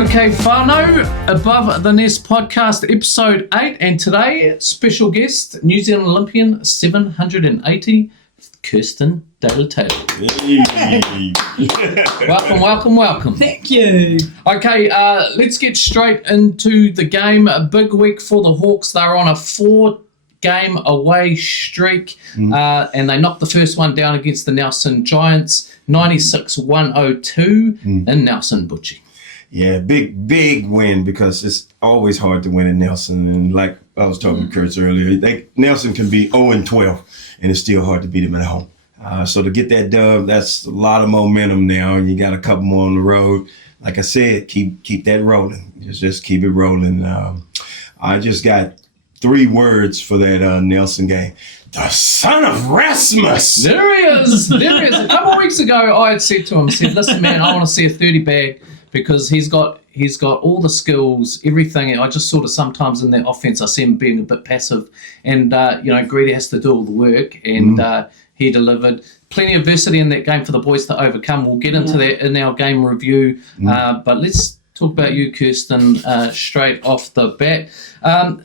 Okay, whānau, Above the Nest podcast, episode 8, and today, special guest, New Zealand Olympian, 780, Kirstin Daly-Taylor. Welcome. Thank you. Okay, let's get straight into the game. A big week for the Hawks. They're on a 4-game away streak, and they knocked the first one down against the Nelson Giants, 96-102 in Nelson, Butchie. Yeah, big win, because it's always hard to win in Nelson. And like I was talking to Kurt earlier, Nelson can be 0-12, and it's still hard to beat them at home. So to get that dub, that's a lot of momentum now, and you got a couple more on the road. Like I said, keep that rolling. Just keep it rolling. I just got 3 words for that Nelson game. The son of Rasmus. There he is. A couple of weeks ago, I had said to him, listen, man, I want to see a 30 bag. Because he's got all the skills, everything. I just sort of sometimes in that offense I see him being a bit passive, and Greedy has to do all the work, and he delivered. Plenty of adversity in that game for the boys to overcome. We'll get into that in our game review, but let's talk about you, Kirstin, straight off the bat.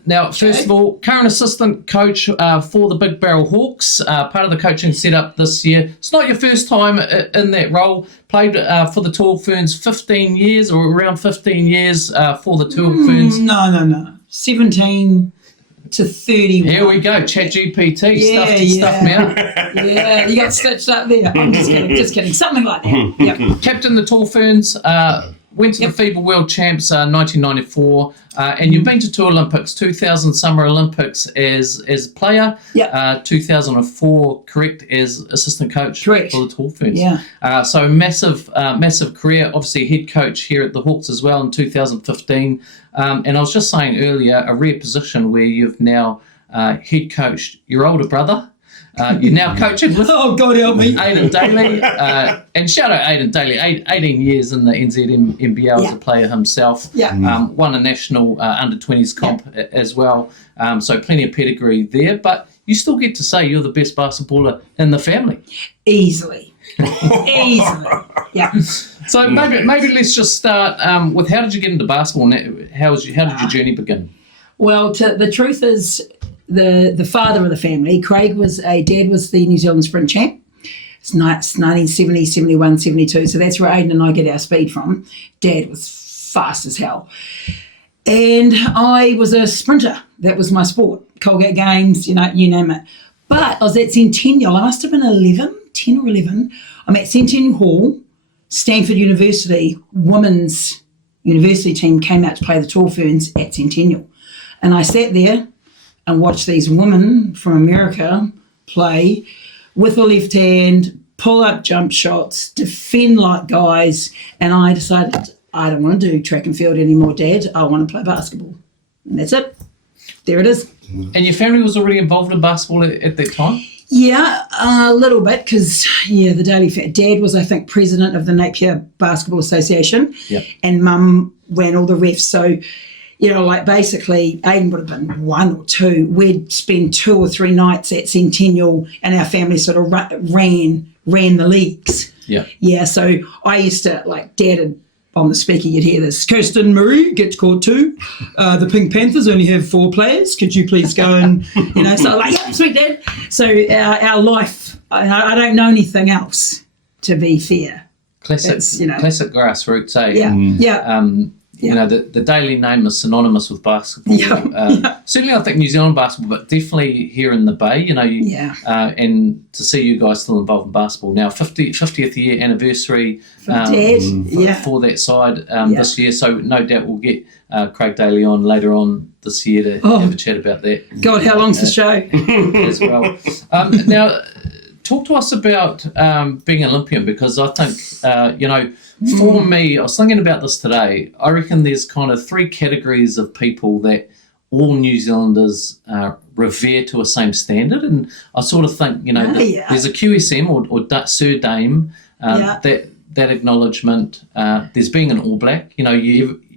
Now, first of all, current assistant coach for the Big Barrel Hawks, part of the coaching setup this year. It's not your first time in that role. Played for the Tall Ferns 15 years, or around 15 years for the Tall Ferns. No. 17 to 31. Here we go, ChatGPT stuffed me out. Yeah, you got stitched up there. I'm just kidding. Something like that. Yep. Captain the Tall Ferns, went to the FIBA World Champs 1994, and you've been to 2 Olympics, 2000 Summer Olympics as a player, 2004, correct, as assistant coach for the Tall Ferns. Yeah. So massive career, obviously head coach here at the Hawks as well in 2015. And I was just saying earlier, a rare position where you've now head coached your older brother. You're now coaching with God help me. Aidan Daly, and shout out Aidan Daly, 18 years in the NZ NBL as a player himself. Won a national under-20s comp as well, so plenty of pedigree there, but you still get to say you're the best basketballer in the family. Easily. Yeah. So maybe let's just start with, how did you get into basketball? How did your journey begin? Well, the truth is, the father of the family, Craig, dad was the New Zealand sprint champ. It's 1970, 71, 72. So that's where Aidan and I get our speed from. Dad was fast as hell. And I was a sprinter. That was my sport. Colgate Games, you name it. But I was at Centennial. I must have been 10 or 11. I'm at Centennial Hall. Stanford University women's university team came out to play the Tall Ferns at Centennial. And I sat there and watch these women from America play with the left hand, pull up jump shots, defend like guys, and I decided I don't want to do track and field anymore, Dad. I want to play basketball. And that's it. There it is. And your family was already involved in basketball at that time? Yeah, a little bit, because, the Daily Dad was, I think, president of the Napier Basketball Association, and Mum ran all the refs, so basically, Aidan would have been 1 or 2. We'd spend 2 or 3 nights at Centennial, and our family sort of ran the leagues. Yeah, so I used to, Dad on the speaker, you'd hear this, Kirstin Marie gets caught 2. The Pink Panthers only have 4 players. Could you please go and, so I'm like, yeah, sweet, Dad. So our life, I don't know anything else, to be fair. Classic grassroots, eh? The Daily name is synonymous with basketball. Certainly, I think New Zealand basketball, but definitely here in the Bay. And to see you guys still involved in basketball now, 50th year anniversary for that side this year. So no doubt we'll get Craig Daly on later on this year to have a chat about that. God, how long's the show? As well. Now, talk to us about being an Olympian, because I think for me, I was thinking about this today. I reckon there's kind of 3 categories of people that all New Zealanders revere to a same standard, and I sort of think there's a QSM or Sir Dame, that acknowledgement. There's being an All Black.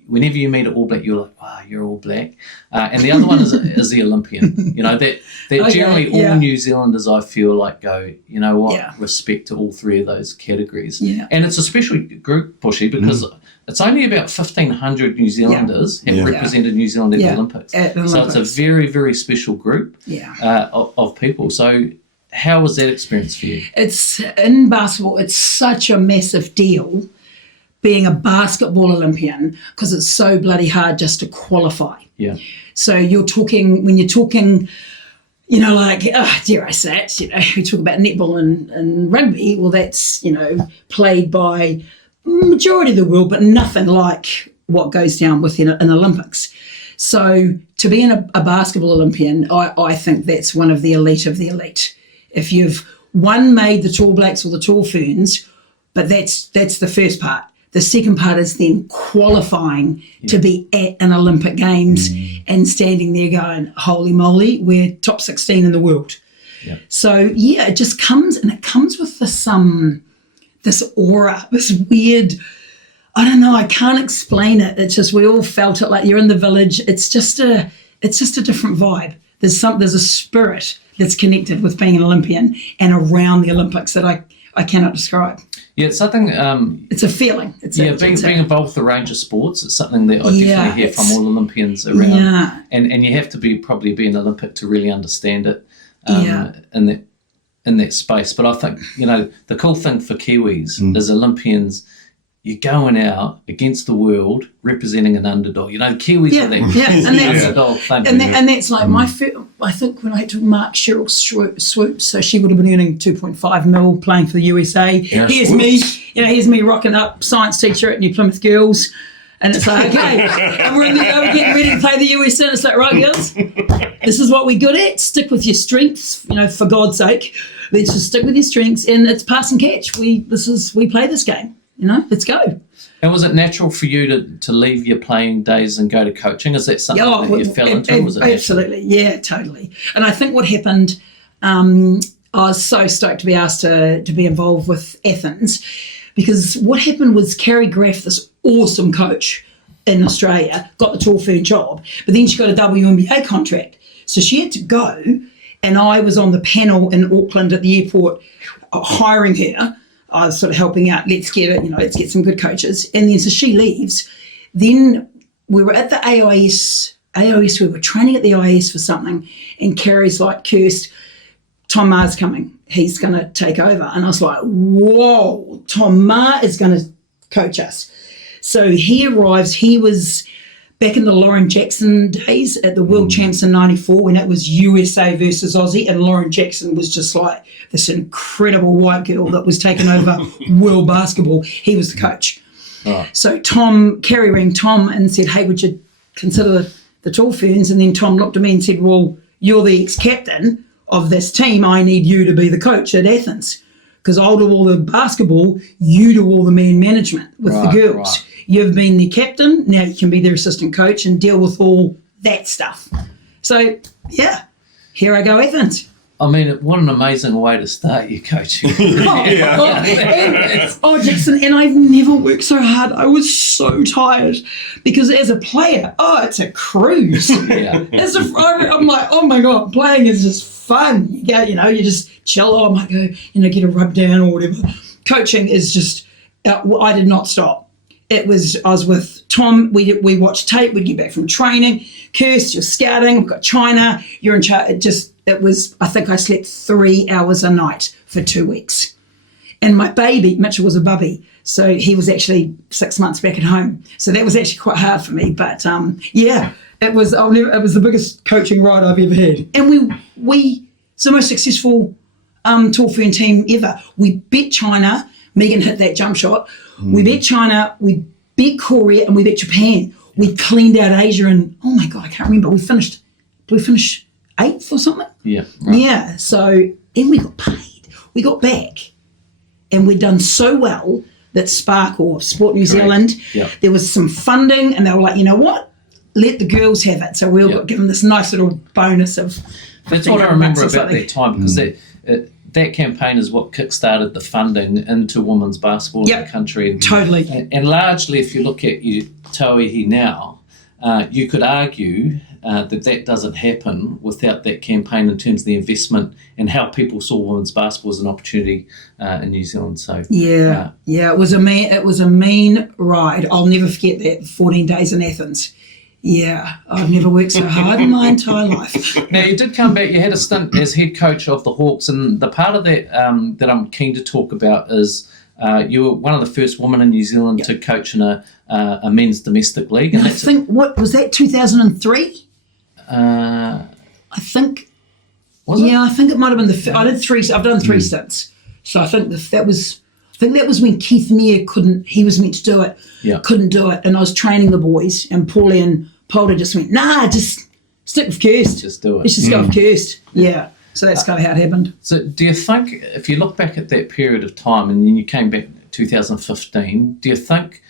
whenever you meet an All Black, you're like, wow, you're All Black. And the other one is the Olympian. You know, that generally all New Zealanders, I feel like, go, you know what, respect to all three of those categories. Yeah. And it's a special group, Bushy, because it's only about 1,500 New Zealanders have represented New Zealand at the Olympics. So it's a very, very special group of people. So how was that experience for you? It's in basketball, it's such a massive deal being a basketball Olympian because it's so bloody hard just to qualify. Yeah. So when you're talking, you know, like, dare I say it, you know, we talk about netball and rugby, well, that's, you know, played by majority of the world, but nothing like what goes down within an Olympics. So to be a basketball Olympian, I think that's one of the elite of the elite. If you've made the Tall Blacks or the Tall Ferns, but that's the first part. The second part is then qualifying to be at an Olympic Games and standing there going, holy moly, we're top 16 in the world. Yeah. So it just comes with this aura, this weird, I don't know, I can't explain it. It's just, we all felt it like you're in the village. It's just a different vibe. There's a spirit that's connected with being an Olympian and around the Olympics that I cannot describe. Yeah, it's something. It's a feeling. Being involved with the range of sports, it's something that I definitely hear from all Olympians around. Yeah. And you have to probably be an Olympic to really understand it in that space. But I think, you know, the cool thing for Kiwis is Olympians, you're going out against the world representing an underdog. You know, Kiwis are that underdog thing. And that's like my first, I think when I had to mark Cheryl Swoops, so she would have been earning 2.5 mil playing for the USA. Here's me rocking up science teacher at New Plymouth Girls. And it's like, okay, and we're getting ready to play the USA. And it's like, right, girls, this is what we're good at. Stick with your strengths, you know, for God's sake. Let's just stick with your strengths. And it's pass and catch. We play this game. You know, let's go. And was it natural for you to leave your playing days and go to coaching? Is that something that you fell into? Was it absolutely, yeah, totally. And I think what happened, I was so stoked to be asked to be involved with Athens, because what happened was Carrie Graff, this awesome coach in Australia, got the Tall Fern job, but then she got a WNBA contract. So she had to go, and I was on the panel in Auckland at the airport hiring her. I was sort of helping out, let's get some good coaches. And then so she leaves. Then we were at the AIS, we were training at the AIS for something, and Carrie's like, Kirst, Tom Ma's coming. He's going to take over. And I was like, whoa, Tom Ma is going to coach us. So he arrives. He was back in the Lauren Jackson days at the World Champs in 94 when it was USA versus Aussie, and Lauren Jackson was just like this incredible white girl that was taking over world basketball. He was the coach. Oh. So Kerry rang Tom and said, hey, would you consider the Tall Ferns? And then Tom looked at me and said, well, you're the ex-captain of this team. I need you to be the coach at Athens, because I'll do all the basketball, you do all the man management with the girls. Right. You've been the captain, now you can be their assistant coach and deal with all that stuff. So, yeah, here I go, Athens. I mean, what an amazing way to start your coaching. Jackson, and I've never worked so hard. I was so tired because as a player, it's a cruise. Yeah. I'm like, oh my God, playing is just fun. You go, you just chill. I might go, get a rub down or whatever. Coaching is just, I did not stop. I was with Tom, we watched tape, we'd get back from training. Kirst, you're scouting, we've got China, you're in charge. I think I slept 3 hours a night for 2 weeks. And my baby, Mitchell, was a bubby, so he was actually 6 months back at home. So that was actually quite hard for me. But it was the biggest coaching ride I've ever had. And it's the most successful Tall Fern team ever. We beat China. Megan hit that jump shot. We beat China, we beat Korea, and we beat Japan. We cleaned out Asia, and oh my God, I can't remember. Did we finish 8th or something? Yeah. Right. Yeah. So, and we got paid. We got back, and we'd done so well that Spark or Sport New Zealand, there was some funding, and they were like, you know what? Let the girls have it. So we all got given this nice little bonus of. That's what I remember about that time, because that campaign is what kick-started the funding into women's basketball in the country. And, Totally. And largely, if you look at Tauihi now, you could argue that doesn't happen without that campaign in terms of the investment and how people saw women's basketball as an opportunity in New Zealand. So it was a mean ride. I'll never forget that 14 days in Athens. Yeah, I've never worked so hard in my entire life. Now, you did come back, you had a stint as head coach of the Hawks, and the part of that that I'm keen to talk about is you were one of the first women in New Zealand to coach in a men's domestic league. And I think, what was that, 2003? I think. Was it? Yeah, I think it might have been I did three. I've done three stints, so I think that was when Keith Meyer he was meant to do it, couldn't do it, and I was training the boys, and Paulie and Polder just went, nah, just stick with Kirst. Just do it. Let's just go with Kirst. Yeah. So that's kind of how it happened. So do you think, if you look back at that period of time and then you came back 2015, do you think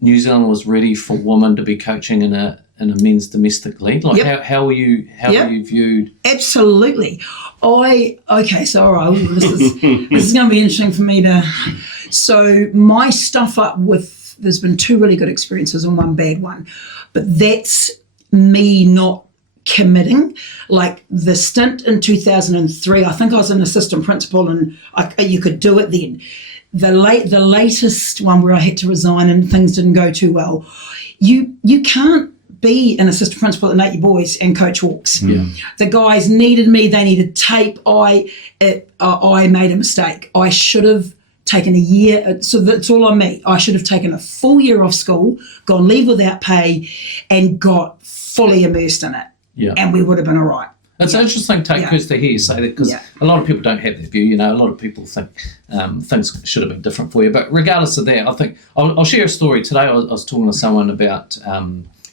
New Zealand was ready for women to be coaching in a men's domestic league? Like how were you viewed? Absolutely. All right, this is going to be interesting for me to. So my stuff up with, there's been 2 really good experiences and 1 bad one, but that's me not committing. Like the stint in 2003, I think I was an assistant principal and you could do it then. The latest one where I had to resign and things didn't go too well, you can't be an assistant principal at Napier Boys and coach Hawks. The guys needed me, they needed tape. I made a mistake. I should have taken a year, so that's all on me. I should have taken a full year off school, gone leave without pay, and got fully immersed in it. And we would have been all right. It's an interesting take, Chris, to hear you say that, because a lot of people don't have that view. You know, a lot of people think things should have been different for you. But regardless of that, I think I'll share a story. Today I was talking to someone about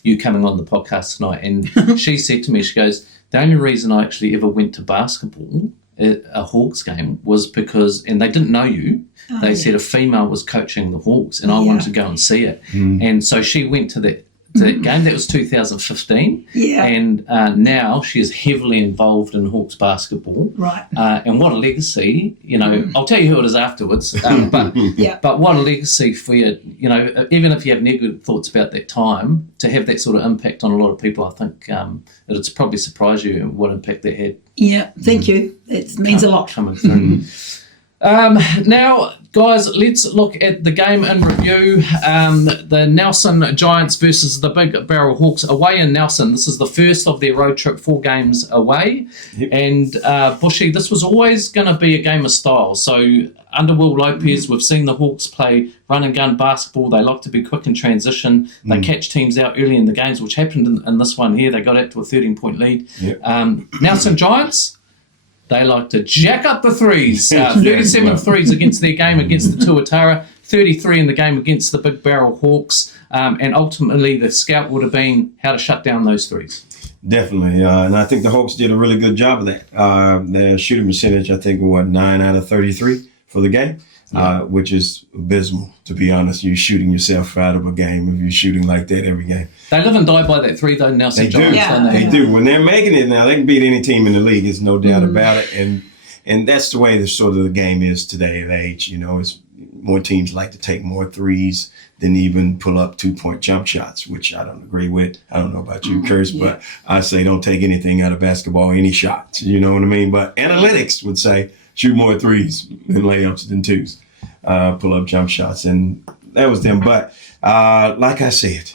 you coming on the podcast tonight, and she said to me, she goes, the only reason I actually ever went to basketball at a Hawks game was because, and they didn't know you, they said a female was coaching the Hawks and I wanted to go and see it. And so she went to that game. That was 2015. And now she is heavily involved in Hawks basketball. Right. And what a legacy, you know, I'll tell you who it is afterwards, but what a legacy for you, you know, even if you have negative thoughts about that time, to have that sort of impact on a lot of people, I think it's probably surprised you what impact that had. Yeah, thank you. It means a lot. Coming through. Now, guys, let's look at the game in review. The Nelson Giants versus the Big Barrel Hawks away in Nelson. This is the first of their road trip, 4 games away. And Bushy, this was always going to be a game of style. So under Will Lopez, we've seen the Hawks play run and gun basketball. They like to be quick in transition. They catch teams out early in the games, which happened in this one here. They got out to a 13-point lead. Nelson Giants, they like to jack up the threes. 37 threes against their game against the Tuatara, 33 in the game against the Big Barrel Hawks, and ultimately the scout would have been how to shut down those threes. Definitely, and I think the Hawks did a really good job of that. Their shooting percentage, I think, 9 out of 33 for the game, which is abysmal, to be honest. You're shooting yourself out of a game if you're shooting like that every game. They live and die by that 3, though, Nelson Giants. They do. When they're making it now, they can beat any team in the league. There's no doubt about it. And that's the way the game is today of age. You know, it's more teams like to take more threes than even pull up 2-point jump shots, which I don't agree with. I don't know about you, Kirst, but I say don't take anything out of basketball, any shots. You know what I mean? But analytics would say shoot more threes and layups than 2s, pull up jump shots. And that was them. But like I said,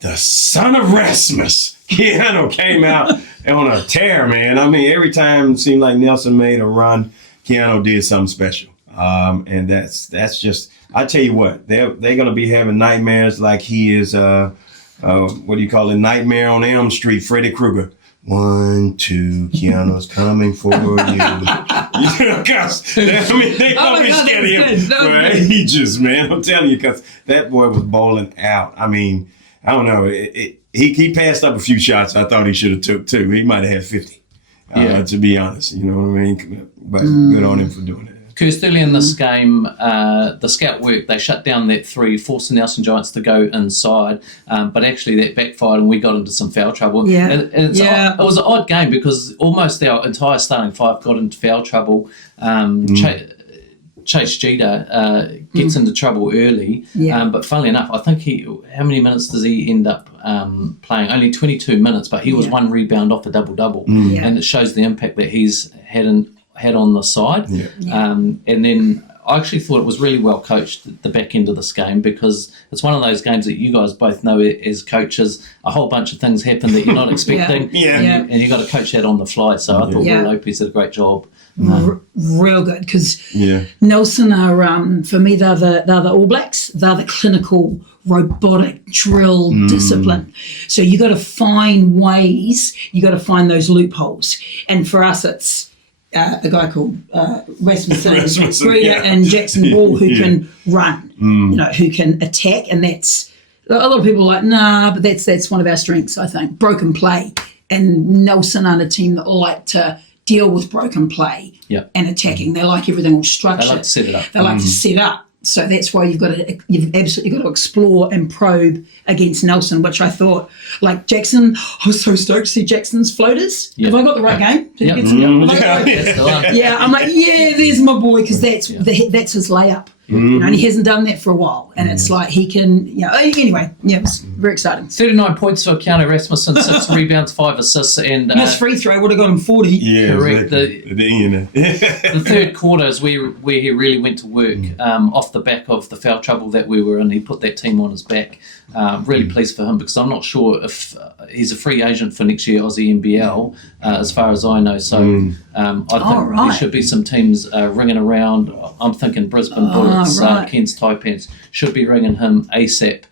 the son of Rasmus, Keanu, came out on a tear, man. I mean, every time it seemed like Nelson made a run, Keanu did something special. And that's just, I tell you what, they're going to be having nightmares like he is, what do you call it, Nightmare on Elm Street, Freddy Krueger. 1, 2, Keanu's coming for you. You know, cause they probably scared him for ages, man. I'm telling you, because that boy was bowling out. I mean, I don't know. He passed up a few shots I thought he should have took too. He might have had 50, to be honest. You know what I mean? But good on him for doing it. Kirst, early in this game, the scout work, they shut down that 3, forced the Nelson Giants to go inside, but actually that backfired and we got into some foul trouble. Yeah. And it was an odd game because almost our entire starting 5 got into foul trouble. Chase Jeter gets into trouble early, but funnily enough, I think how many minutes does he end up playing? Only 22 minutes, but he was 1 rebound off a double-double, and it shows the impact that he's had on the side. And then I actually thought it was really well coached at the back end of this game, because it's one of those games that you guys both know as coaches, a whole bunch of things happen that you're not expecting, and you got to coach that on the fly. So I thought Will Lopez did a great job. Real good, because Nelson are, for me, they're the All Blacks. They're the clinical, robotic drill discipline. So you got to find ways, you got to find those loopholes. And for us, it's a guy called Rasmussen, Breeder and Jackson Wall who can run, who can attack, and that's a lot of people are like, nah, but that's one of our strengths, I think, broken play. And Nelson are a team that like to deal with broken play and attacking. They like everything all structured. They like to set it up. They like to set up. So that's why you've absolutely got to explore and probe against Nelson, which I thought, like Jackson, I was so stoked to see Jackson's floaters. Have I got the right game? Did you get some? I'm like, there's my boy, because that's his layup. And he hasn't done that for a while, and it's like he can, anyway, it was very exciting. 39 points for Keanu Rasmussen, 6 rebounds, 5 assists, and missed free throw would have got him 40. Yeah, correct. Exactly. The third quarter is where he really went to work off the back of the foul trouble that we were in. He put that team on his back. Really pleased for him, because I'm not sure if he's a free agent for next year, Aussie NBL, as far as I know. So I think there should be some teams ringing around. I'm thinking Brisbane Bullets, Cairns Taipans should be ringing him ASAP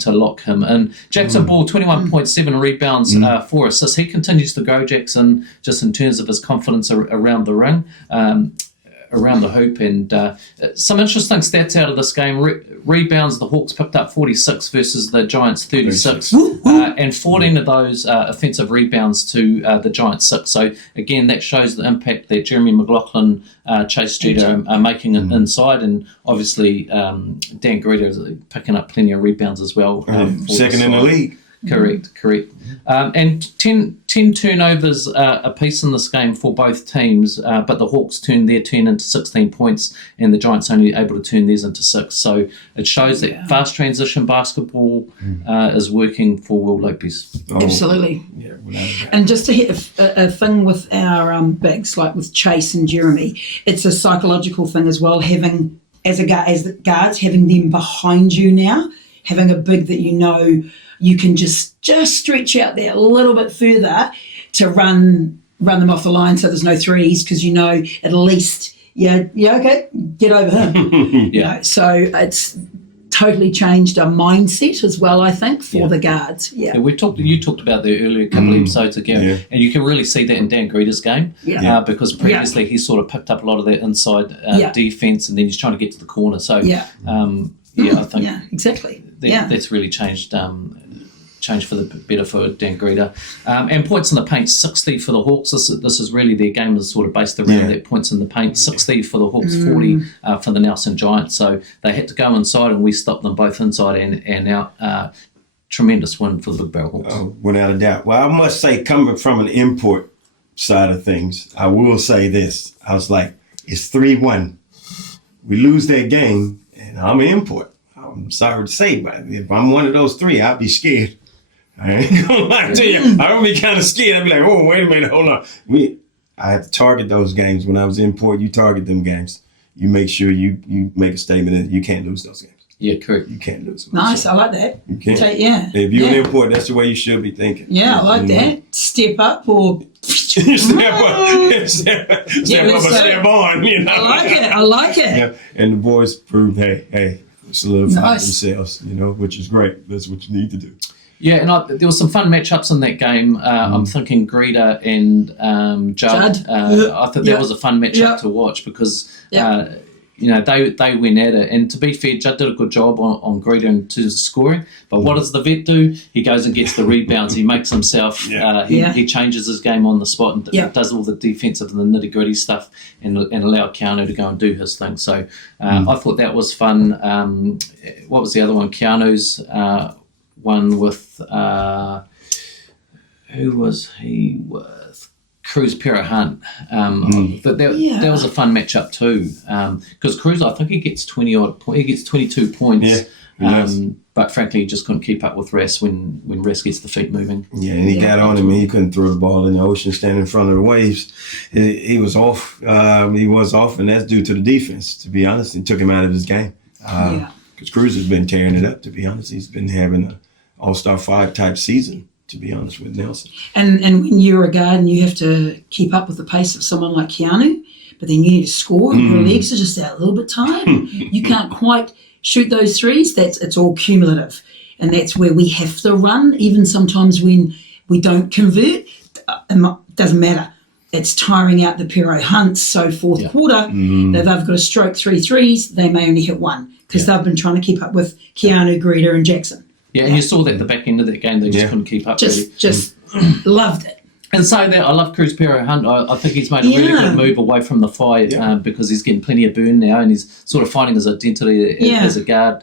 to lock him in. Jackson Ball, 21.7 rebounds, 4 assists. He continues to grow, Jackson, just in terms of his confidence around the ring. Around the hoop, and some interesting stats out of this game. Rebounds, the Hawks picked up 46 versus the Giants 36, and 14 of those offensive rebounds to the Giants 6. So again, that shows the impact that Jeremy McLaughlin, Chase Jeter are making inside, and obviously Dan Garita is picking up plenty of rebounds as well. Second in the league. Correct. And 10 turnovers apiece in this game for both teams, but the Hawks turned their 10 into 16 points, and the Giants only able to turn theirs into 6. So it shows that fast transition basketball is working for Will Lopez. Absolutely. And just to hit a thing with our bigs, like with Chase and Jeremy, it's a psychological thing as well, having, as the guards, having them behind you now, having a big that you can just stretch out there a little bit further to run them off the line, so there's no threes, because at least okay, get over him. So it's totally changed our mindset as well, I think, for the guards. You talked about the earlier couple of episodes ago, and you can really see that in Dan Garita's game, because previously he sort of picked up a lot of that inside defense, and then he's trying to get to the corner. So I think exactly. That's really changed for the better for Dan Garita. And points in the paint, 60 for the Hawks. This is really their game is sort of based around that points in the paint. 60 for the Hawks, 40 for the Nelson Giants. So they had to go inside, and we stopped them both inside and out. Tremendous win for the Big Barrel Hawks. Without a doubt. Well, I must say, coming from an import side of things, I will say this. I was like, it's 3-1. We lose that game, and I'm an import. I'm sorry to say, but if I'm one of those 3, I'd be scared. I ain't gonna lie to you. I would be kind of scared. I'd be like, oh, wait a minute, hold on. I had to target those games. When I was in port, you target them games. You make sure you make a statement that you can't lose those games. Yeah, correct. You can't lose them. Nice, I like that. You can't. If you're an import, that's the way you should be thinking. Yeah, I like that. Step up or... step up or step on. I like it. Yeah. And the boys proved, hey, solidify themselves, which is great. That's what you need to do. Yeah, and there were some fun matchups in that game. I'm thinking Garita and Judd. I thought that was a fun matchup to watch, because they went at it. And to be fair, Judd did a good job on Greta in terms of scoring. But what does the vet do? He goes and gets the rebounds. He makes himself, he changes his game on the spot and does all the defensive and the nitty-gritty stuff and allow Keanu to go and do his thing. So I thought that was fun. What was the other one? Keanu's one with, who was he with? Cruz Pero Hunt. That was a fun matchup too. Because Cruz, I think he gets 22 points. Yeah, but frankly, he just couldn't keep up with Ras when Ras gets the feet moving. Yeah, and he got on him, and he couldn't throw the ball in the ocean, standing in front of the waves. He was off. He was off, and that's due to the defense. To be honest, it took him out of his game. Because Cruz has been tearing it up. To be honest, he's been having an All-Star 5 type season. To be honest with Nelson. And when you're a guard and you have to keep up with the pace of someone like Keanu, but then you need to score and your legs are just a little bit tired. You can't quite shoot those threes. It's all cumulative. And that's where we have to run, even sometimes when we don't convert. It doesn't matter. It's tiring out the Pero Hunts. So fourth quarter, if they've got to stroke 3 threes, they may only hit 1 because they've been trying to keep up with Keanu, Greta and Jackson. Yeah, and you saw that at the back end of that game, they just couldn't keep up. Just loved it. And so that I love Cruz Pero Hunt. I think he's made a really good move away from the fight because he's getting plenty of burn now and he's sort of finding his identity as a guard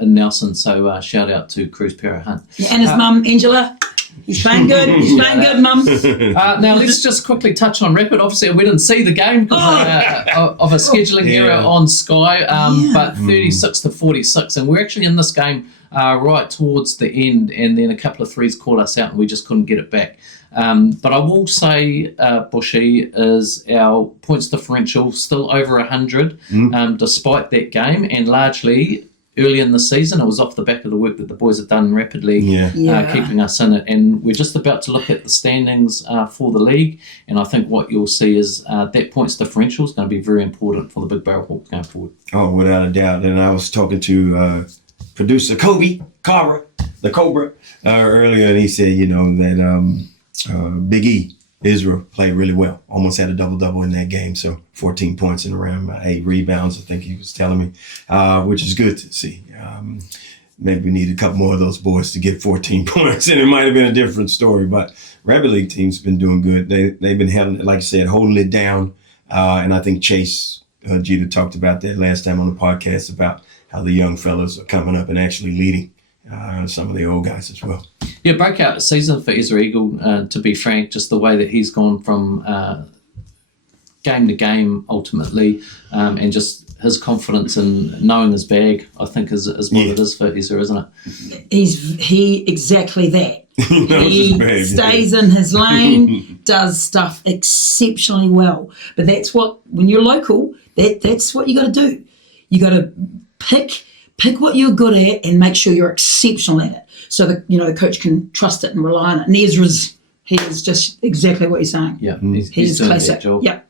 in Nelson. So shout out to Cruz Pero Hunt. Yeah, and his mum, Angela. He's playing good. He's playing good, Mum. Now, let's just quickly touch on Rapid. Obviously, we didn't see the game because of a scheduling error on Sky, but 36-46. And we're actually in this game right towards the end, and then a couple of threes caught us out and we just couldn't get it back. But I will say, Bushy, is our points differential still over 100 despite that game, and largely early in the season it was off the back of the work that the boys have done rapidly, keeping us in it. And we're just about to look at the standings for the league, and I think what you'll see is that points differential is going to be very important for the Big Barrel Hawks going forward. Oh, without a doubt. And I was talking to producer Kara, the Cobra, earlier, and he said, that Big E, Israel, played really well. Almost had a double-double in that game. So 14 points in around 8 rebounds, I think he was telling me, which is good to see. Maybe we need a couple more of those boys to get 14 points, and it might have been a different story. But Rapid League team's been doing good. They've been, like I said, holding it down. And I think Chase Jeter talked about that last time on the podcast about how the young fellas are coming up and actually leading some of the old guys as well. Yeah, breakout season for Ezra Eagle, to be frank, just the way that he's gone from game to game ultimately, and just his confidence in knowing his bag, I think is what it is for Ezra, isn't it? He exactly that. He stays in his lane, does stuff exceptionally well. But that's what, when you're local, that's what you got to do. You got to pick what you're good at and make sure you're exceptional at it, so that the coach can trust it and rely on it. And he is just exactly what you're saying. Yeah, he's doing classic. That job. Yeah.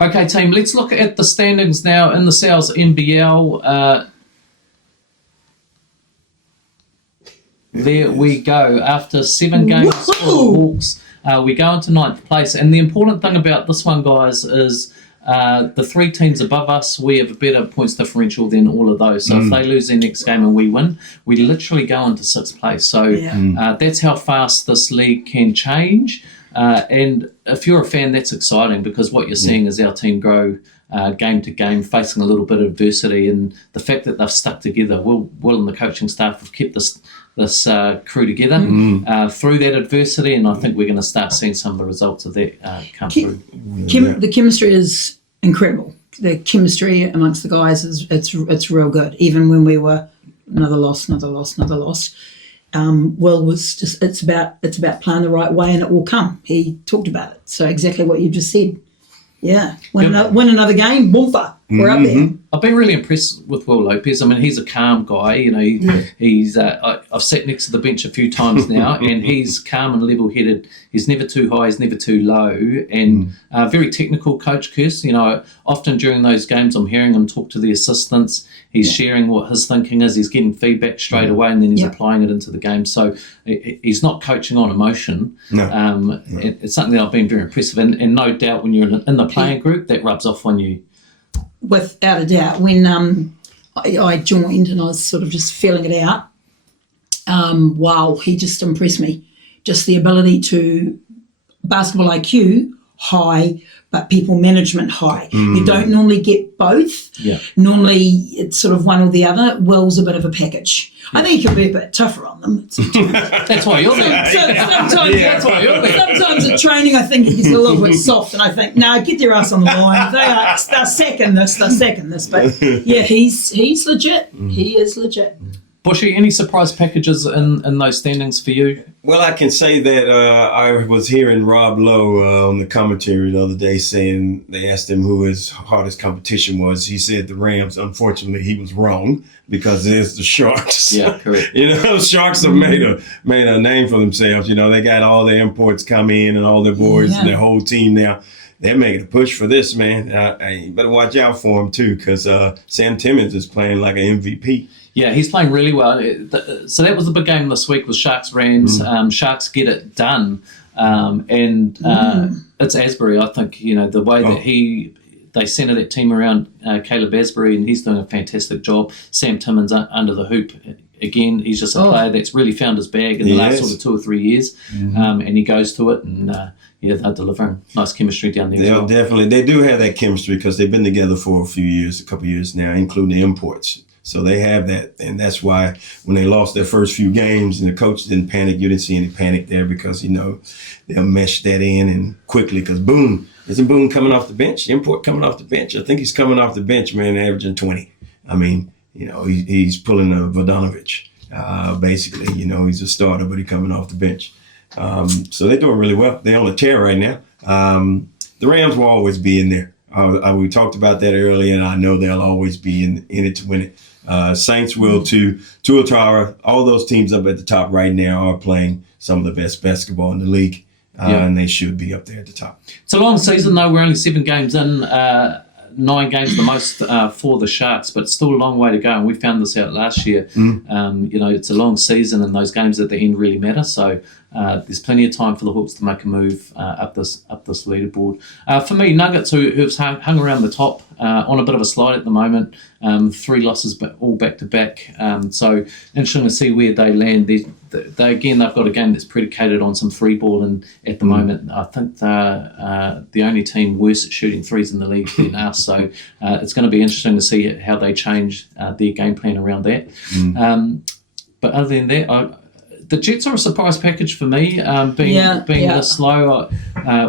Okay, team, let's look at the standings now in the South NBL. There we go. After 7 games for the Hawks, we go into 9th place. And the important thing about this one, guys, is the 3 teams above us, we have a better points differential than all of those. So if they lose their next game and we win, we literally go into 6th place. So that's how fast this league can change. And if you're a fan, that's exciting, because what you're seeing is our team grow game to game, facing a little bit of adversity. And the fact that they've stuck together, Will and the coaching staff have kept this crew together through that adversity, and I think we're going to start seeing some of the results of that come through. The chemistry is incredible. The chemistry amongst the guys it's real good. Even when we were another loss. Will was just it's about playing the right way, and it will come. He talked about it. So exactly what you just said. Yeah, win another game, boomba. We're up there. I've been really impressed with Will Lopez. I mean, he's a calm guy. He's I've sat next to the bench a few times now, and he's calm and level-headed. He's never too high, he's never too low, and very technical coach, Kirstin. Often during those games, I'm hearing him talk to the assistants. He's sharing what his thinking is. He's getting feedback straight away, and then he's applying it into the game. So he's not coaching on emotion. No. It's something that I've been very impressed with, and no doubt when you're in the playing group, that rubs off on you. without a doubt. When I joined and I was sort of just feeling it out, wow, he just impressed me. Just the ability to basketball IQ high, but people management high. You don't normally get both. Yeah. Normally it's sort of one or the other. Will's a bit of a package. I think he can be a bit tougher on them. That's why you're there. Sometimes, That's why you're there. sometimes at training I think he's a little bit soft, and I think, no, get their ass on the line. They're second this. But yeah, he's legit. He is legit. Bushy, any surprise packages in those standings for you? Well, I can say that I was hearing Rob Lowe on the commentary the other day saying, they asked him who his hardest competition was. He said the Rams. Unfortunately, he was wrong because there's the Sharks. Yeah, correct. The Sharks have made a name for themselves. They got all their imports come in and all their boys and their whole team now. They're making a push for this, man. You better watch out for him, too, because Sam Timmons is playing like an MVP. Yeah, he's playing really well. So that was the big game this week with Sharks-Rams. Sharks get it done. And it's Asbury, I think, the way that they centre that team around Caleb Asbury, and he's doing a fantastic job. Sam Timmons under the hoop. Again, he's just a player that's really found his bag in the last sort of 2 or 3 years. And he goes to it, and they're delivering nice chemistry down there as well. Definitely. They do have that chemistry because they've been together for a couple of years now, including the imports. So they have that, and that's why when they lost their first few games and the coach didn't panic, you didn't see any panic there because, they'll mesh that in and quickly because Boone, isn't Boone coming off the bench? Import coming off the bench. I think he's coming off the bench, man, averaging 20. I mean, he's pulling a Vodanovich, basically. He's a starter, but he's coming off the bench. So they're doing really well. They're on a tear right now. The Rams will always be in there. We talked about that earlier, and I know they'll always be in it to win it. Saints will too. Tuatara, all those teams up at the top right now are playing some of the best basketball in the league, and they should be up there at the top. It's a long season, though. We're only 7 games in, 9 games the most for the Sharks, but still a long way to go. And we found this out last year. It's a long season, and those games at the end really matter. So there's plenty of time for the Hawks to make a move up this leaderboard. For me, Nuggets, who've hung around the top, on a bit of a slide at the moment. 3 losses, but all back to back. So interesting to see where they land. They've got a game that's predicated on some free ball, and at the moment, I think they're the only team worse at shooting threes in the league than us. So it's going to be interesting to see how they change their game plan around that. But other than that, the Jets are a surprise package for me, being this slow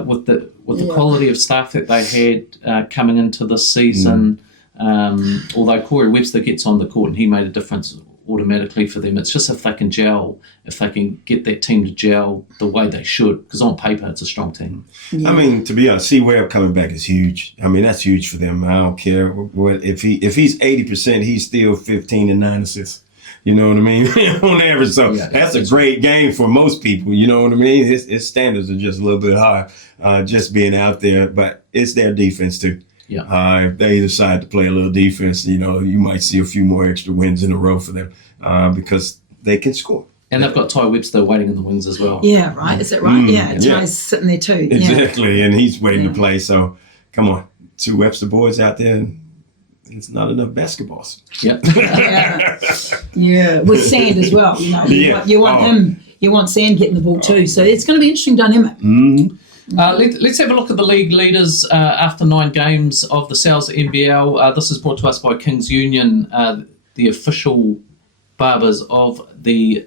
with the quality of staff that they had coming into this season. Although Corey Webster gets on the court and he made a difference automatically for them. It's just if they can gel, if they can get that team to gel the way they should, because on paper it's a strong team. I mean, to be honest, C-Webb coming back is huge. I mean, that's huge for them. I don't care what if he's 80%, he's still 15 and 9 assists. You know what I mean? On average. So that's a great game for most people. You know what I mean? His standards are just a little bit higher, just being out there. But it's their defense, too. Yeah. If they decide to play a little defense, you might see a few more extra wins in a row for them because they can score. And they've got Ty Webster waiting in the wings as well. Yeah, right. Is it right? Ty's sitting there, too. Exactly. And he's waiting to play. So, come on. 2 Webster boys out there. It's not enough basketballs. Yep. Yeah, with Sand as well. You want him. You want Sand getting the ball too. So it's going to be interesting dynamic. Let's have a look at the league leaders after 9 games of the Sal's NBL. This is brought to us by Kings Union, the official barbers of the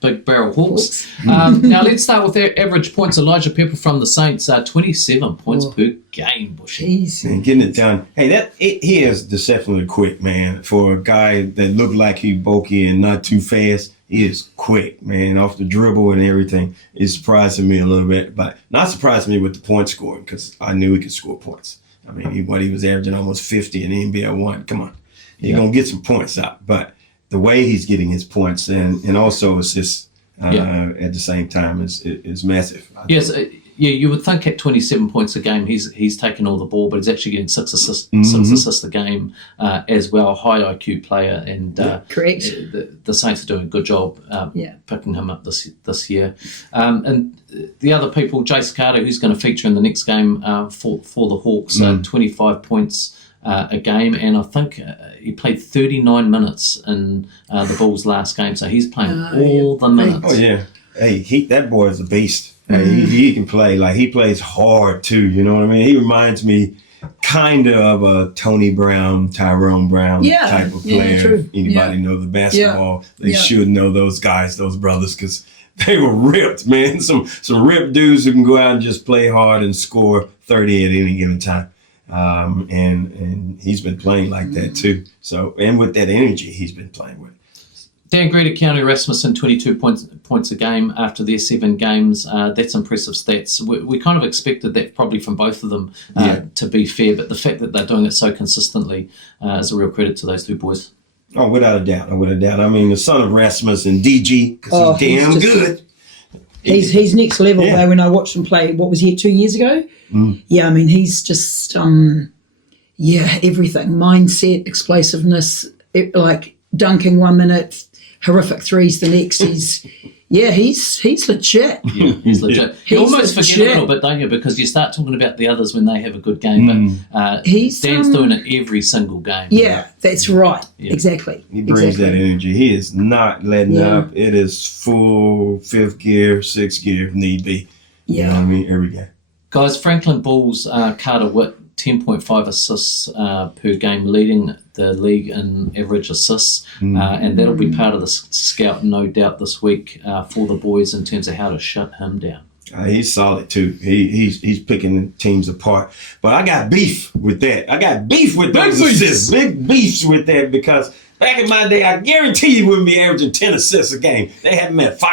Big Barrel Hawks. Now let's start with their average points. Elijah Pepper from the Saints, 27 points per game, Bushy. And getting it done. Hey, he is deceptively quick, man. For a guy that looked like he bulky and not too fast, he is quick, man, off the dribble and everything. It's surprising me a little bit, but not surprising me with the point scoring because I knew he could score points. I mean, he was averaging almost 50 in the NBL 1. Come on. You're going to get some points out, but the way he's getting his points and also assists at the same time is massive. Yes, you would think at 27 points a game he's taken all the ball, but he's actually getting six assists a game as well. High IQ player, and correct. The Saints are doing a good job picking him up this year. And the other people, Jace Carter, who's going to feature in the next game for the Hawks, 25 points a game, and I think he played 39 minutes in the Bulls' last game, so he's playing all the minutes. Oh yeah, hey, that boy is a beast. Hey, he can play, like he plays hard too. You know what I mean? He reminds me kind of a Tony Brown, Tyrone Brown type of player. Yeah, true. Anybody know the basketball? They should know those guys, those brothers, because they were ripped, man. Some ripped dudes who can go out and just play hard and score 30 at any given time. And he's been playing like that too. So, and with that energy he's been playing with. Dan Greta, Keanu Rasmussen, 22 points a game after their 7 games. That's impressive stats. We kind of expected that probably from both of them, to be fair, but the fact that they're doing it so consistently is a real credit to those two boys. Oh, without a doubt. I mean, the son of Rasmussen, DG, because he's damn good. He's next level. Though, when I watched him play, what was he, 2 years ago? Yeah, I mean, he's just, everything. Mindset, explosiveness, like dunking 1 minute, horrific threes the next. He's legit. Yeah, he's legit. You almost forget a little bit, don't you? Because you start talking about the others when they have a good game, but Dan's doing it every single game. Yeah, that's right. Yeah. Exactly. He brings that energy. He is not letting up. It is full 5th gear, 6th gear if need be. You know what I mean? Every game. Guys, Franklin Bulls, Carter Witt, 10.5 assists per game, leading the league in average assists, and that'll be part of the scout, no doubt, this week for the boys in terms of how to shut him down. He's solid too. He's picking teams apart. But I got beef with that. I got beef with those assists. Big beefs with that, because back in my day, I guarantee you wouldn't be averaging 10 assists a game. They have him at 5.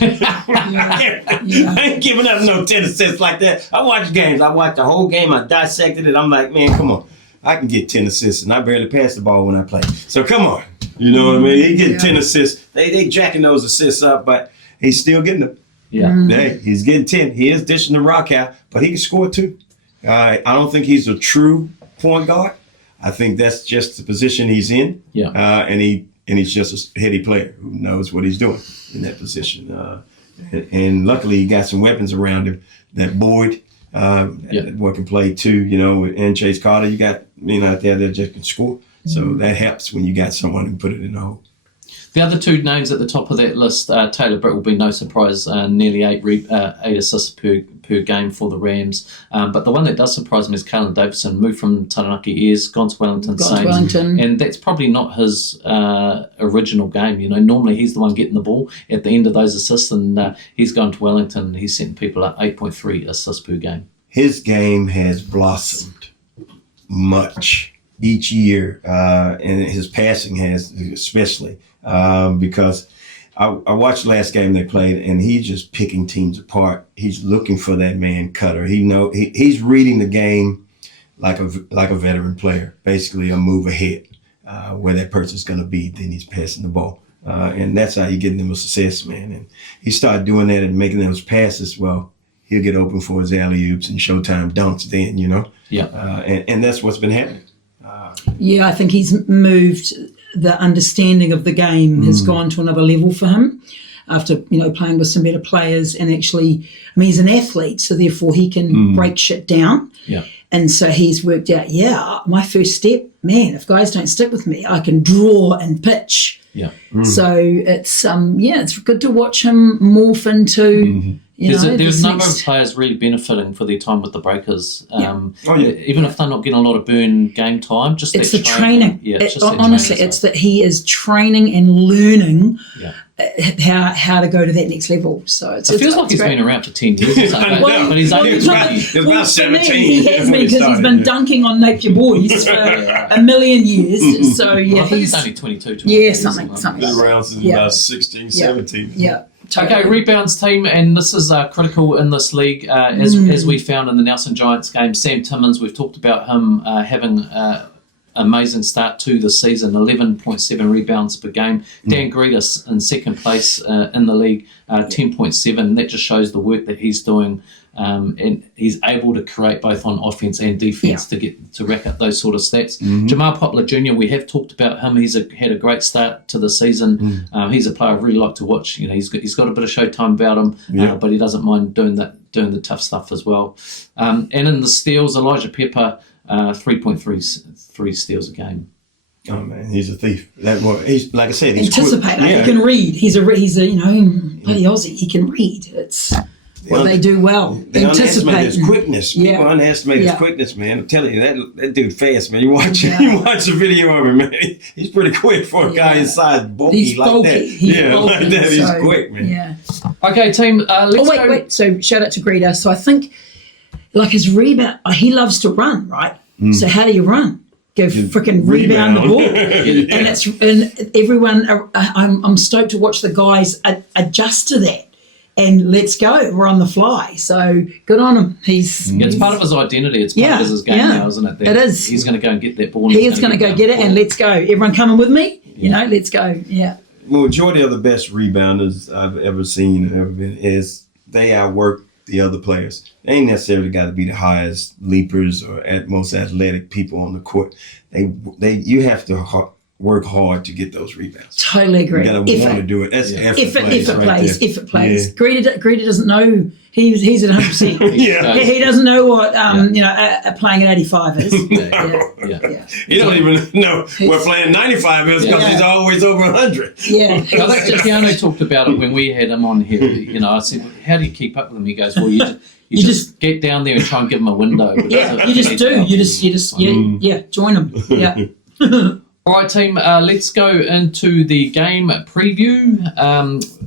I ain't giving up no 10 assists like that. I watch games. I watch the whole game. I dissected it. I'm like, man, come on. I can get 10 assists, and I barely pass the ball when I play. So come on. You know what I mean? He getting 10 assists. They jacking those assists up, but he's still getting them. Yeah. Hey, he's getting 10. He is dishing the rock out, but he can score too. I don't think he's a true point guard. I think that's just the position he's in. Yeah. And he's just a heady player who knows what he's doing in that position. And luckily he got some weapons around him. That Boyd, that boy can play too, you know, and Chase Carter. You got men out there that just can score. So that helps when you got someone who put it in the hole. The other two names at the top of that list, Taylor Britt will be no surprise, nearly 8 assists per game for the Rams. But the one that does surprise me is Kalen Davidson, moved from Taranaki Airs, gone to Wellington Saints. And that's probably not his original game. You know, normally he's the one getting the ball at the end of those assists, and he's gone to Wellington and he's sending people up 8.3 assists per game. His game has blossomed much each year, and his passing has especially. Because I watched the last game they played, and he's just picking teams apart. He's looking for that man cutter. He's reading the game like a veteran player, basically a move ahead, where that person's going to be. Then he's passing the ball, and that's how you get them a success, man. And he started doing that and making those passes. Well, he'll get open for his alley-oops and Showtime dunks. Then, you know, and that's what's been happening. I think he's moved. The understanding of the game has gone to another level for him after, playing with some better players, and actually, I mean, he's an athlete, so therefore he can break shit down. Yeah. And so he's worked out, my first step, man, if guys don't stick with me, I can draw and pitch. Yeah. So it's it's good to watch him morph into there's a number of players really benefiting for their time with the Breakers. Even if they're not getting a lot of burn game time, just it's the training. Honestly, training, it's that he is training and learning how to go to that next level. So it feels like he's been around for 10 years or something, but he's only 20. It's about 17. He has been, because he's been dunking on Napier Boys for a million years. So I think he's only 22. Something. Been around since about 16, 17. Yeah. Totally. Okay, rebounds team, and this is critical in this league, as we found in the Nelson Giants game. Sam Timmins, we've talked about him having a amazing start to the season, 11.7 rebounds per game. Dan Greedus in second place in the league, 10.7. That just shows the work that he's doing, and he's able to create both on offense and defense to rack up those sort of stats. Jamal Poplar Jr., we have talked about him. He's had a great start to the season. He's a player I really like to watch. He's got a bit of showtime about him, but he doesn't mind doing the tough stuff as well. And in the steals, Elijah Pepper, 3.3 steals a game. Oh man, he's a thief. He's like I said, he's anticipator. He can read. He's a bloody Aussie. He can read. It's what they do well. They underestimate his quickness. People underestimate his quickness, man. I'm telling you, that dude fast, man. You watch a video of him, man. He's pretty quick for a guy his size, bulky like that. Like that. He's quick, man. Yeah. Okay, team. Let's go. Wait. So shout out to Greeter. So I think, like his rebound, he loves to run, right? So how do you run? Go freaking rebound the ball, and everyone. I'm stoked to watch the guys adjust to that. And let's go. We're on the fly. So good on him. It's part of his identity. It's part of his game now, isn't it? It is. He's going to go and get that ball. He is going to go get it, and let's go. Everyone coming with me? Let's go. Yeah. Well, majority of the best rebounders I've ever seen is they outwork the other players. They ain't necessarily got to be the highest leapers or at most athletic people on the court. You have to work hard to get those rebounds. Totally agree. You got to want to do it. That's effort plays. Greeter doesn't know. He's at 100%. He doesn't know what playing at 85 is. He don't even know what playing 95 is because he's always over 100. Yeah. I think Keanu talked about it when we had him on here. I said, "How do you keep up with him?" He goes, "Well, you just get down there and try and give him a window." You just do. You just join him. Yeah. All right, team, let's go into the game preview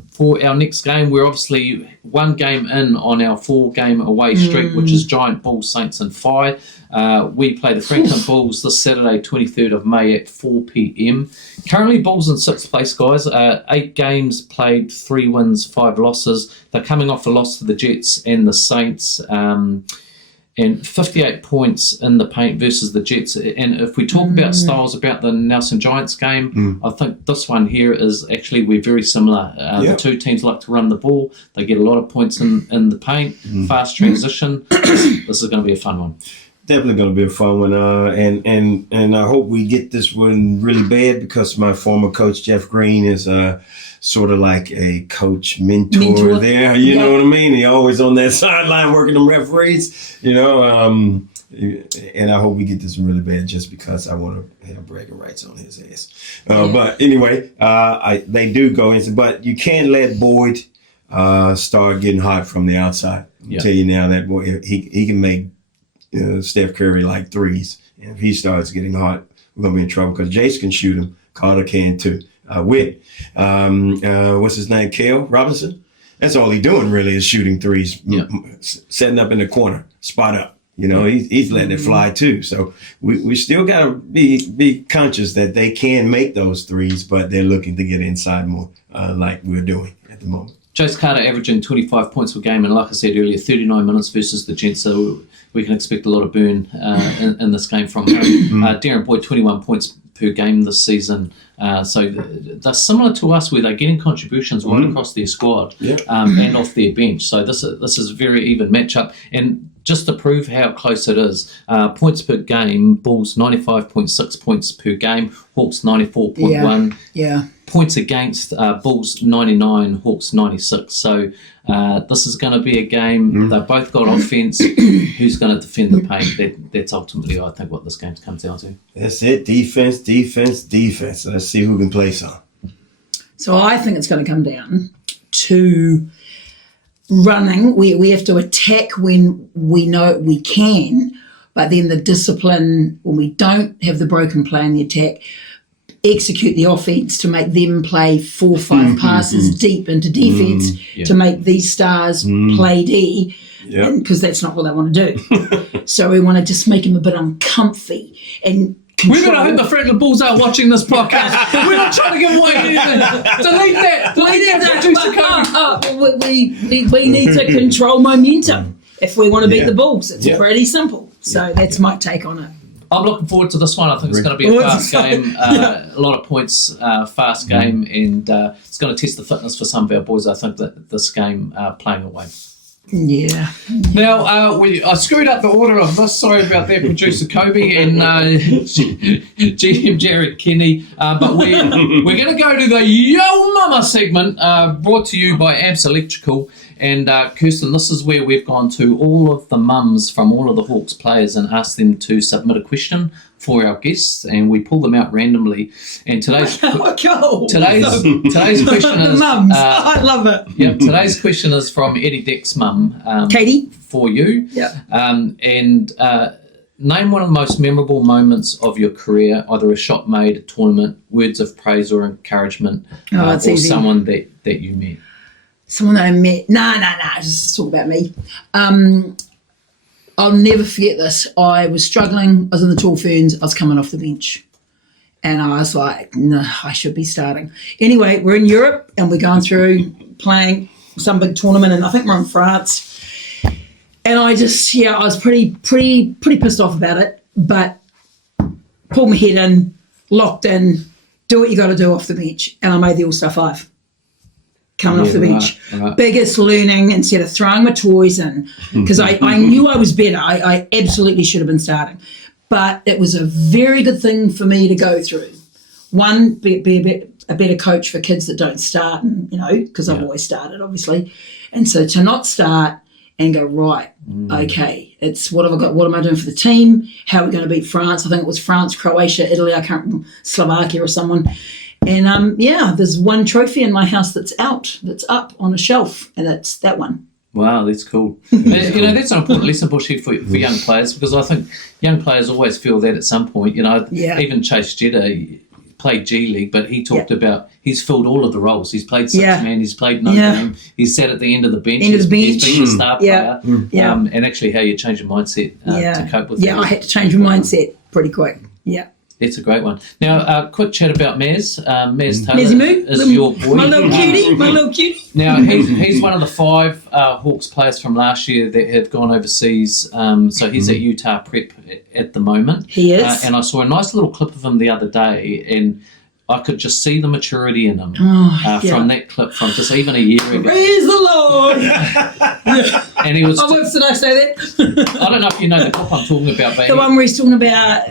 for our next game. We're obviously one game in on our 4-game away streak, which is Giant Bulls, Saints and Phi. We play the Franklin Bulls this Saturday, 23rd of May at 4 p.m. Currently, Bulls in 6th place, guys. 8 games played, 3 wins, 5 losses. They're coming off a loss to the Jets and the Saints. And 58 points in the paint versus the Jets. And if we talk about styles, about the Nelson Giants game, I think this one here is actually, we're very similar. The two teams like to run the ball. They get a lot of points in the paint, fast transition. This is going to be a fun one. Definitely going to be a fun one. And I hope we get this one really bad because my former coach, Jeff Green, is sort of like a coach mentor there. You know what I mean? He always on that sideline working them referees, and I hope we get this one really bad just because I want to have bragging rights on his ass. But anyway, they do go in, but you can't let Boyd start getting hot from the outside. I'll tell you now that boy, he can make Steph Curry like threes. And if he starts getting hot, we're going to be in trouble because Jace can shoot him. Carter can too. What's his name? Cale Robinson. That's all he's doing really is shooting threes, setting up in the corner, spot up. He's letting it fly too. So we still got to be conscious that they can make those threes, but they're looking to get inside more, like we're doing at the moment. Jace Carter averaging 25 points per game, and like I said earlier, 39 minutes versus the Jets, so we can expect a lot of burn in this game from him. Darren Boyd, 21 points per game this season. So they're similar to us where they're getting contributions right across their squad and off their bench. So this is a very even matchup. And just to prove how close it is, points per game, Bulls 95.6 points per game, Hawks 94.1. Yeah. Points against, Bulls 99, Hawks 96. So this is going to be a game. They've both got offense. Who's going to defend the paint? That's ultimately, I think, what this game comes down to. That's it. Defense. Let's see who can play some. So I think it's going to come down to running. We have to attack when we know we can, but then the discipline when we don't have the broken play in the attack, execute the offense to make them play 4 or 5 passes deep into defense to make these stars play D, because that's not what they want to do. So we want to just make them a bit uncomfy and we're going to hope the Franklin Bulls aren't watching this podcast. We're not trying to give away anything. Delete that. We need to control momentum if we want to beat the Bulls. It's pretty simple. So that's my take on it. I'm looking forward to this one. I think it's going to be a fast game, a lot of points, fast game, and it's going to test the fitness for some of our boys. I think that this game playing away. Yeah. Now, I screwed up the order of this. Sorry about that, producer Kobe and GM Jared Kenny. But we're going to go to the Yo Mama segment, brought to you by Amps Electrical. And Kirstin, this is where we've gone to all of the mums from all of the Hawks players and asked them to submit a question for our guests, and we pull them out randomly. And today's today's question is mums. I love it. Yeah, today's question is from Eddie Dick's mum, Katie, for you. Yeah. And name one of the most memorable moments of your career, either a shot made, a tournament, words of praise or encouragement, or easy. someone that you met. Someone that I met. No, just talk about me. I'll never forget this. I was struggling. I was in the Tall Ferns. I was coming off the bench. And I was like, no, I should be starting. Anyway, we're in Europe and we're going through playing some big tournament, and I think we're in France. And I just, I was pretty pissed off about it, but pulled my head in, locked in, do what you got to do off the bench. And I made the All-Star 5. Coming off the bench. Right. Biggest learning instead of throwing my toys in, because I knew I was better. I absolutely should have been starting. But it was a very good thing for me to go through. One, be a better coach for kids that don't start, and because I've always started, obviously. And so to not start and go, right, okay, it's what have I got? What am I doing for the team? How are we going to beat France? I think it was France, Croatia, Italy, I can't remember, Slovakia or someone. And there's one trophy in my house that's up on a shelf, and it's that one. Wow, that's cool. That's an important lesson, Bushy, for young players, because I think young players always feel that at some point. Even Chase Jeddah played G League, but he talked about he's filled all of the roles. He's played six-man, he's played no game, he's sat at the end of the bench, he's been a star player, and actually how you change your mindset to cope with that. Yeah, I had to change my mindset pretty quick. Yeah. It's a great one. Now, quick chat about Maz. Maz Taylor is your boy. My little cutie. Now, he's one of the 5 Hawks players from last year that have gone overseas. So he's at Utah Prep at the moment. He is. And I saw a nice little clip of him the other day, and I could just see the maturity in him from that clip from just even a year ago. Praise the Lord! And he was. Did I say that? I don't know if you know the clip I'm talking about, but the one where he's talking about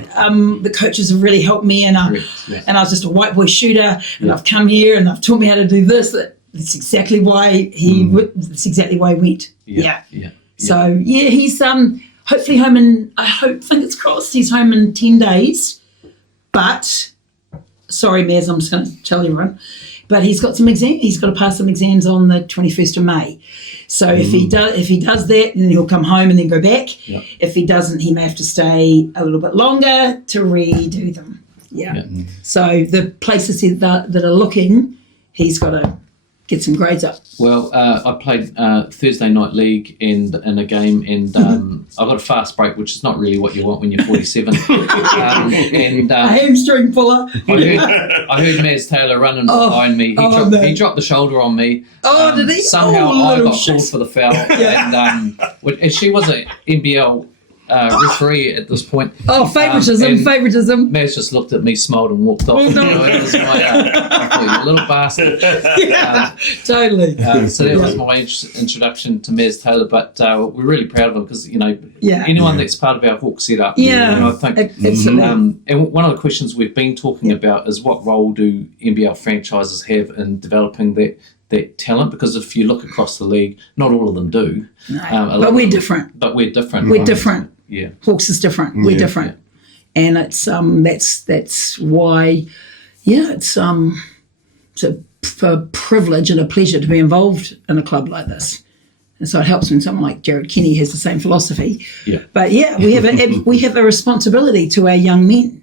the coaches have really helped me, and I was just a white boy shooter, and I've come here and they've taught me how to do this. That's exactly why That's exactly why he went. Yeah. So he's hopefully home in. Fingers crossed, he's home in 10 days, but. Sorry, Maz, I'm just going to tell everyone. But he's got some exams. He's got to pass some exams on the 21st of May. So if he does that, then he'll come home and then go back. Yep. If he doesn't, he may have to stay a little bit longer to redo them. Yeah. So the places that are looking, he's got to get some grades up. Well, I played Thursday night league in a game, and I got a fast break, which is not really what you want when you're 47. A hamstring puller. I heard Maz Taylor running behind me. He dropped the shoulder on me. Did he? Somehow I got called for the foul, and she was an NBL referee at this point. Favoritism. Maz just looked at me, smiled, and walked off. It was my you little bastard. Totally. So that was my introduction to Maz Taylor, but we're really proud of him because anyone that's part of our Hawk setup. I think. Absolutely. And one of the questions we've been talking about is what role do NBL franchises have in developing that talent, because if you look across the league, not all of them do. No, but we're different. We're different. We're different. Yeah. Hawks is different. We're different. Yeah. And it's that's why it's a privilege and a pleasure to be involved in a club like this. And so it helps when someone like Jared Kenny has the same philosophy. Yeah. But we have a responsibility to our young men.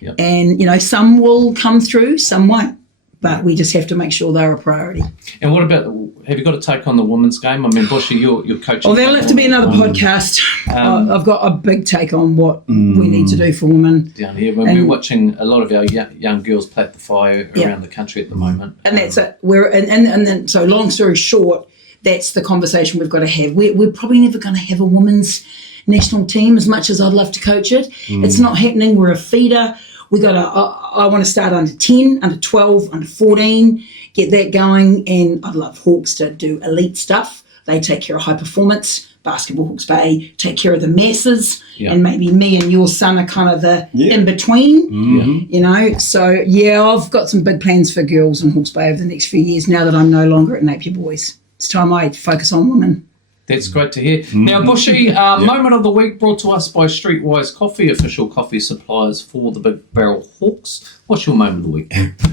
Yeah. And some will come through, some won't. But we just have to make sure they're a priority. And what about, have you got a take on the women's game? I mean, Bushy, you're coaching. Oh, that'll have to be another podcast. I've got a big take on what we need to do for women. Down here, we're watching a lot of our young girls play the fire around the country at the moment. And that's it. And then, so long story short, that's the conversation we've got to have. We're probably never going to have a women's national team as much as I'd love to coach it. It's not happening. We're a feeder. I want to start under 10, under 12, under 14, get that going. And I'd love Hawks to do elite stuff. They take care of high performance. Basketball Hawke's Bay take care of the masses, and maybe me and your son are kind of the in between, you know. So I've got some big plans for girls in Hawke's Bay over the next few years now that I'm no longer at Napier Boys. It's time I focus on women. That's great to hear. Now, Bushy, moment of the week brought to us by Streetwise Coffee, official coffee suppliers for the Big Barrel Hawks. What's your moment of the week?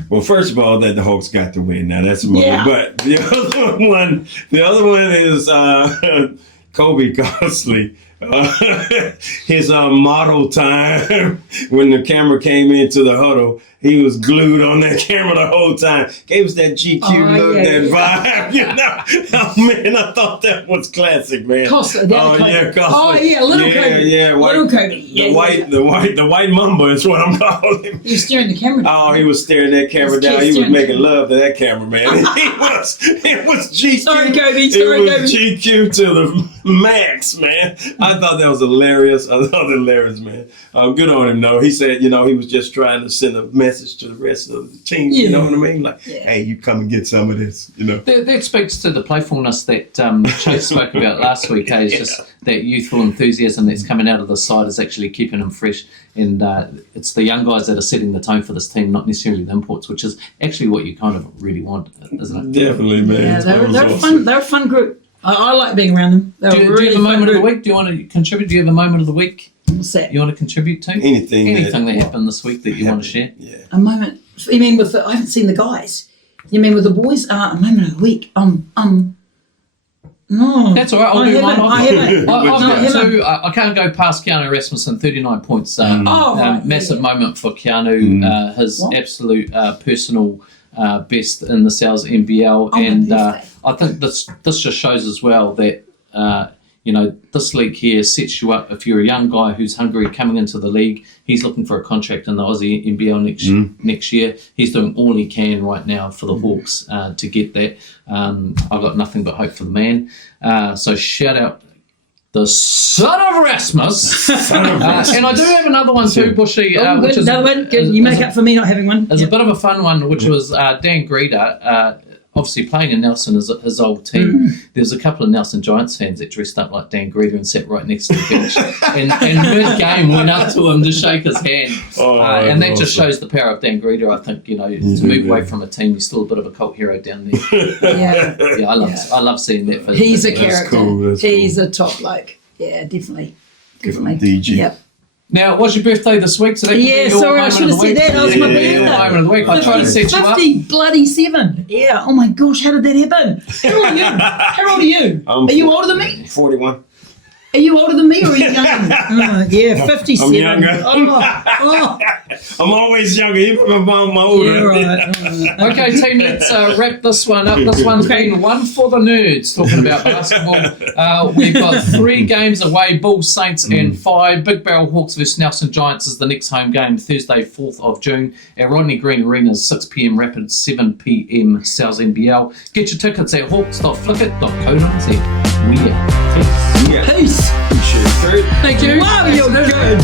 Well, first of all, that the Hawks got the win. Now that's a moment. Yeah. But the other one is Kobe Gosley. His model time when the camera came into the huddle, he was glued on that camera the whole time. Gave us that GQ look, that vibe, you know. Oh man, I thought that was classic, man. Costa, Kobe. little Kobe. Yeah, little Kobe. The white mamba is what I'm calling him. He was staring the camera down. Oh, he was staring that camera down. He was making love to that camera, man. It was GQ. Sorry, Kobe. It was GQ to the max, man. I thought that was hilarious. Man. Good on him, though. He said, you know, he was just trying to send a message to the rest of the team. You know what I mean? Like, hey, you come and get some of this, you know. That speaks to the playfulness that Chase spoke about last week. It's just that youthful enthusiasm that's coming out of the side is actually keeping them fresh. And it's the young guys that are setting the tone for this team, not necessarily the imports, which is actually what you kind of really want, isn't it? Definitely, man. Yeah, they're fun. They're a fun group. I like being around them. Do you have a moment of the week? Do you want to contribute? Do you have a moment of the week? What's that? You want to contribute to? Anything that happened this week that you want to share? Yeah. A moment. You mean with I haven't seen the guys. You mean with the boys? A moment of the week. No. That's all right. I'll do mine. I haven't. I've got two. I can't go past Keanu Rasmussen, 39 points. Massive moment for Keanu. His absolute personal best in the Sales NBL. And I think this just shows as well that, you know, this league here sets you up. If you're a young guy who's hungry coming into the league, he's looking for a contract in the Aussie NBL next year. He's doing all he can right now for the Hawks to get that. I've got nothing but hope for the man. So shout out the son of Rasmus. And I do have another one too, Bushy. Which is another one. Good. You make up for me not having one. It's a bit of a fun one, which was Dan Greeder. Obviously playing in Nelson is his old team. There's a couple of Nelson Giants fans that dressed up like Dan Greeder and sat right next to the bench and mid-game went up to him to shake his hand. And that just shows the power of Dan Greeder, I think, you know, to move away from a team. He's still a bit of a cult hero down there. I love seeing that. He's a character. Cool. He's a top bloke. Yeah, definitely. DG. Yep. Now, it was your birthday this week, so that could be your sorry, I should have said that. That was my birthday. Your moment of the week. I tried to set you up. 57. Yeah. Oh my gosh, how did that happen? How old are you? How old are you? Are you older than me? 41. Are you older than me or are you younger? 57. I'm younger. Oh. I'm always younger, even if I'm older. Yeah, right. Okay, team, let's wrap this one up. This one's been one for the nerds, talking about basketball. We've got 3 games away, Bulls, Saints, and 5. Big Barrel Hawks versus Nelson Giants is the next home game, Thursday, 4th of June, at Rodney Green Arena, 6 p.m. Rapid, 7 p.m. Sales NBL. Get your tickets at hawks.flickit.co.nz. We out. Peace. Peace. Appreciate it. Thank you. Wow, you're good.